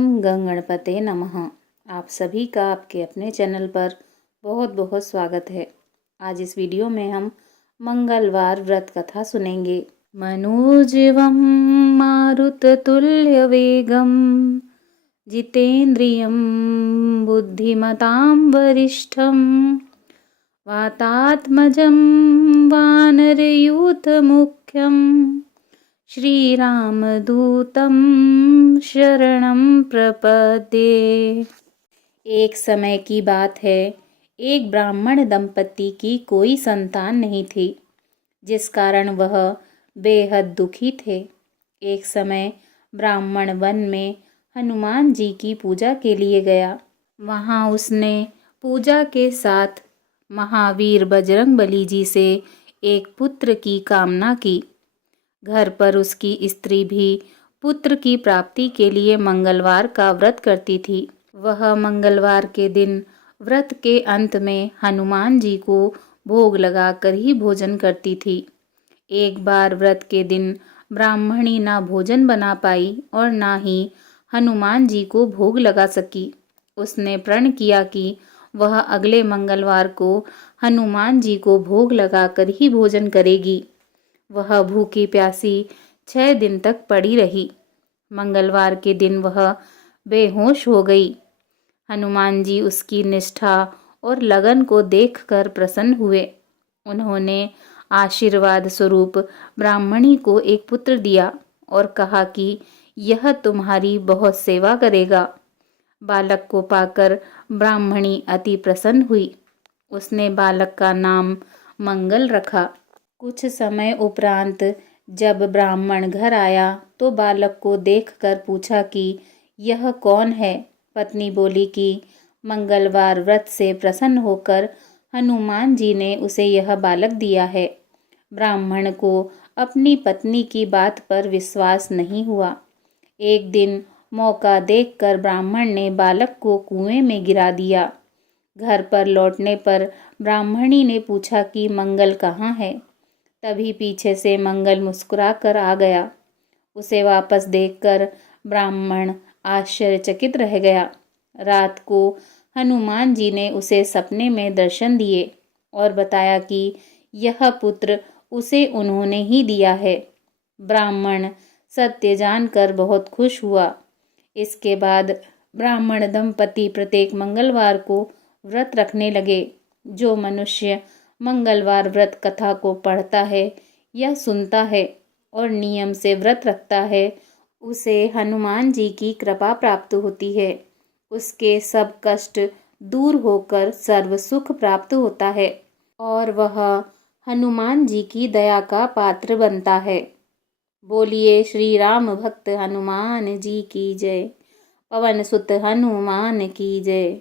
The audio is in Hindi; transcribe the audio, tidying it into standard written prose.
ओम गंगणपते नमः। आप सभी का आपके अपने चैनल पर बहुत बहुत स्वागत है। आज इस वीडियो में हम मंगलवार व्रत कथा सुनेंगे। मनोजीवं मारुततुल्यवेगं जितेन्द्रियं बुद्धिमतां वरिष्ठं वातात्मजं वानरयूथमुख्यं श्रीरामदूतं शरणं प्रपद्ये। एक समय की बात है, एक ब्राह्मण दंपति की कोई संतान नहीं थी, जिस कारण वह बेहद दुखी थे। एक समय ब्राह्मण वन में हनुमान जी की पूजा के लिए गया। वहाँ उसने पूजा के साथ महावीर बजरंगबली जी से एक पुत्र की कामना की। घर पर उसकी स्त्री भी पुत्र की प्राप्ति के लिए मंगलवार का व्रत करती थी। वह मंगलवार के दिन व्रत के अंत में हनुमान जी को भोग लगाकर ही भोजन करती थी। एक बार व्रत के दिन ब्राह्मणी ना भोजन बना पाई और ना ही हनुमान जी को भोग लगा सकी। उसने प्रण किया कि वह अगले मंगलवार को हनुमान जी को भोग लगाकर ही भोजन करेगी। वह भूखी प्यासी 6 दिन तक पड़ी रही। मंगलवार के दिन वह बेहोश हो गई। हनुमान जी उसकी निष्ठा और लगन को देखकर प्रसन्न हुए। उन्होंने आशीर्वाद स्वरूप ब्राह्मणी को एक पुत्र दिया और कहा कि यह तुम्हारी बहुत सेवा करेगा। बालक को पाकर ब्राह्मणी अति प्रसन्न हुई। उसने बालक का नाम मंगल रखा। कुछ समय उपरांत जब ब्राह्मण घर आया तो बालक को देखकर पूछा कि यह कौन है। पत्नी बोली कि मंगलवार व्रत से प्रसन्न होकर हनुमान जी ने उसे यह बालक दिया है। ब्राह्मण को अपनी पत्नी की बात पर विश्वास नहीं हुआ। एक दिन मौका देखकर ब्राह्मण ने बालक को कुएं में गिरा दिया। घर पर लौटने पर ब्राह्मणी ने पूछा कि मंगल कहाँ है। तभी पीछे से मंगल मुस्कुराकर आ गया। उसे वापस देखकर ब्राह्मण आश्चर्यचकित रह गया। रात को हनुमान जी ने उसे सपने में दर्शन दिए और बताया कि यह पुत्र उसे उन्होंने ही दिया है। ब्राह्मण सत्य जानकर बहुत खुश हुआ। इसके बाद ब्राह्मण दंपति प्रत्येक मंगलवार को व्रत रखने लगे। जो मनुष्य मंगलवार व्रत कथा को पढ़ता है या सुनता है और नियम से व्रत रखता है, उसे हनुमान जी की कृपा प्राप्त होती है। उसके सब कष्ट दूर होकर सर्व सुख प्राप्त होता है और वह हनुमान जी की दया का पात्र बनता है। बोलिए श्री राम भक्त हनुमान जी की जय। पवन सुत हनुमान की जय।